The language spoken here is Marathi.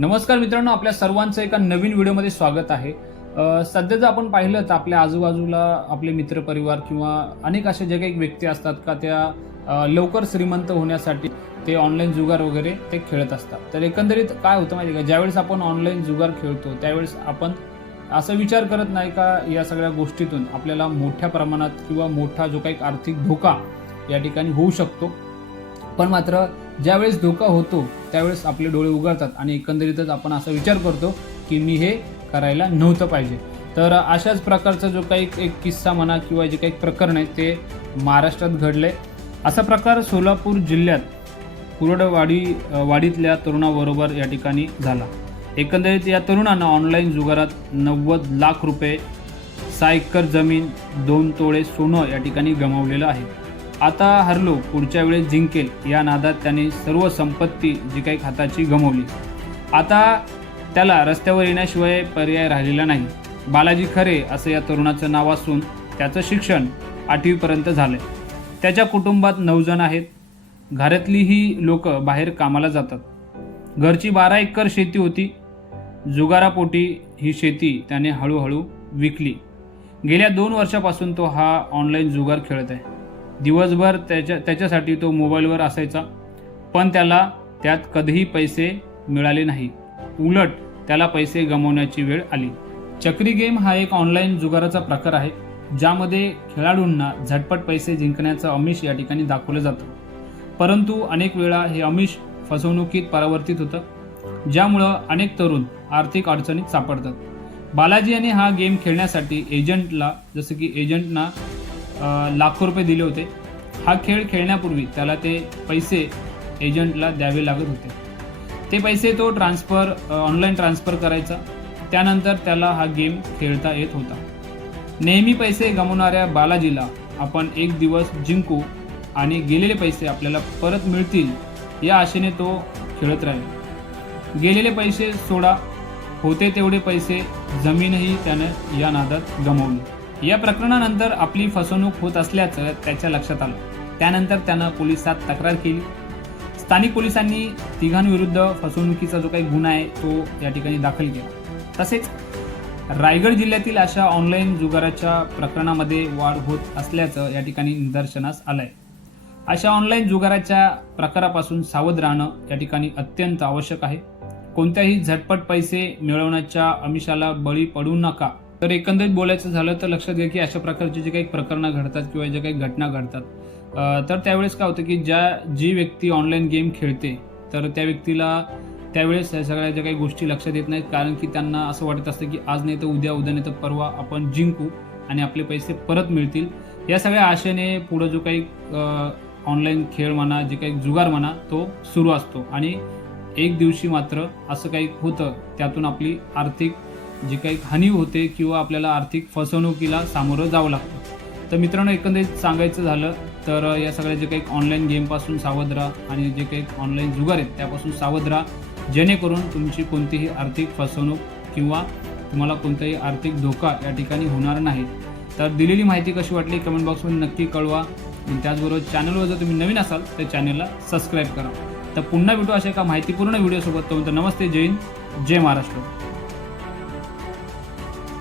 नमस्कार मित्रांनो आपल्या सर्वांचं एका नवीन व्हिडिओमध्ये स्वागत आहे. सध्या जर आपण पाहिलं तर आपल्या आजूबाजूला आपले मित्रपरिवार किंवा अनेक असे जे काही व्यक्ती असतात का त्या लवकर श्रीमंत होण्यासाठी ते ऑनलाईन जुगार वगैरे ते खेळत असतात. तर एकंदरीत काय होतं माहिती आहे का? ज्यावेळेस आपण ऑनलाईन जुगार खेळतो त्यावेळेस आपण असा विचार करत नाही का या सगळ्या गोष्टीतून आपल्याला मोठ्या प्रमाणात किंवा मोठा जो काही आर्थिक धोका या ठिकाणी होऊ शकतो. पण मात्र ज्यावेळेस धोका होतो त्यावेळेस आपले डोळे उघडतात आणि एकंदरीतच आपण असा विचार करतो की मी हे करायला नव्हतं पाहिजे. तर अशाच प्रकारचा जो काही एक किस्सा म्हणा किंवा जे काही प्रकरण आहे ते महाराष्ट्रात घडले असा प्रकार सोलापूर जिल्ह्यात कुरडवाडी वाडीतल्या तरुणाबरोबर या ठिकाणी झाला. एकंदरीत या तरुणानं ऑनलाईन जुगारात नव्वद लाख रुपये सहा एकर जमीन दोन तोळे सोनं या ठिकाणी गमावलेलं आहे. आता हरलो पुढच्या वेळेस जिंकेल या नादात त्याने सर्व संपत्ती जी काही खाताची गमवली. आता त्याला रस्त्यावर येण्याशिवाय पर्याय राहिलेला नाही. बालाजी खरे असं या तरुणाचं नाव असून त्याचं शिक्षण आठवीपर्यंत झालंय. त्याच्या कुटुंबात नऊ जण आहेत. घरातलीही लोक बाहेर कामाला जातात. घरची बारा एकर शेती होती. जुगारापोटी ही शेती त्याने हळूहळू विकली. गेल्या दोन वर्षापासून तो हा ऑनलाईन जुगार खेळत आहे. दिवसभर त्याच्या त्याच्यासाठी तो मोबाईलवर असायचा पण त्याला त्यात कधीही पैसे मिळाले नाही. उलट त्याला पैसे गमावण्याची वेळ आली. चक्री गेम हा एक ऑनलाईन जुगाराचा प्रकार आहे ज्यामध्ये खेळाडूंना झटपट पैसे जिंकण्याचं अमिष या ठिकाणी दाखवलं जातं. परंतु अनेक वेळा हे अमिष फसवणुकीत परावर्तित होतं ज्यामुळं अनेक तरुण आर्थिक अडचणीत सापडतात. बालाजी यांनी हा गेम खेळण्यासाठी एजंटला जसं की एजंटना लाखो रुपये दिले होते. हा खेळ खेळण्यापूर्वी त्याला ते पैसे एजंटला द्यावे लागत होते. ते पैसे तो ट्रान्सफर ऑनलाईन ट्रान्सफर करायचा. त्यानंतर त्याला हा गेम खेळता येत होता. नेहमी पैसे गमवणाऱ्या बालाजीला आपण एक दिवस जिंकू आणि गेलेले पैसे आपल्याला परत मिळतील या आशेने तो खेळत राहील. गेलेले पैसे सोडा होते तेवढे पैसे जमीनही त्यानं या नादात गमावली. या प्रकरणानंतर आपली फसवणूक होत असल्याचं त्याच्या लक्षात आलं. त्यानंतर त्यानं पोलिसात तक्रार केली. स्थानिक पोलिसांनी तिघांविरुद्ध फसवणुकीचा जो काही गुन्हा आहे तो या ठिकाणी दाखल केला. तसेच रायगड जिल्ह्यातील अशा ऑनलाईन जुगाराच्या प्रकरणामध्ये वाढ होत असल्याचं या ठिकाणी निदर्शनास आलं आहे अशा ऑनलाईन जुगाराच्या प्रकारापासून सावध राहणं या ठिकाणी अत्यंत आवश्यक आहे. कोणत्याही झटपट पैसे मिळवण्याच्या अमिषाला बळी पडू नका. तर एकंदरीत बोलायचं झालं तर लक्षात घ्या की अशा प्रकारची जे काही प्रकरणं घडतात किंवा ज्या काही घटना घडतात तर त्यावेळेस काय होतं की ज्या जी व्यक्ती ऑनलाईन गेम खेळते तर त्या व्यक्तीला त्यावेळेस या सगळ्या ज्या काही गोष्टी लक्षात येत नाहीत. कारण की त्यांना असं वाटत असतं की आज नाही तर उद्या उद्या नाही तर परवा आपण जिंकू आणि आपले पैसे परत मिळतील. या सगळ्या आशेने पुढं जो काही ऑनलाईन खेळ म्हणा जे काही जुगार म्हणा तो सुरू असतो. आणि एक दिवशी मात्र असं काही होतं त्यातून आपली आर्थिक जी काही हानी होते किंवा आपल्याला आर्थिक फसवणुकीला सामोरं जावं लागतं. तर मित्रांनो एकंदरीत सांगायचं झालं तर या सगळ्या जे काही ऑनलाईन गेमपासून सावध राहा आणि जे काही ऑनलाईन जुगार आहेत त्यापासून सावध राहा. जेणेकरून तुमची कोणतीही आर्थिक फसवणूक किंवा तुम्हाला कोणताही आर्थिक धोका या ठिकाणी होणार नाही. तर दिलेली माहिती कशी वाटली कमेंट बॉक्समध्ये नक्की कळवा. आणि त्याचबरोबर चॅनलवर जर तुम्ही नवीन असाल तर चॅनलला सबस्क्राईब करा. तर पुन्हा भेटू अशा एका माहितीपूर्ण व्हिडिओसोबत तोपर्यंत नमस्ते जय हिंद जय महाराष्ट्र.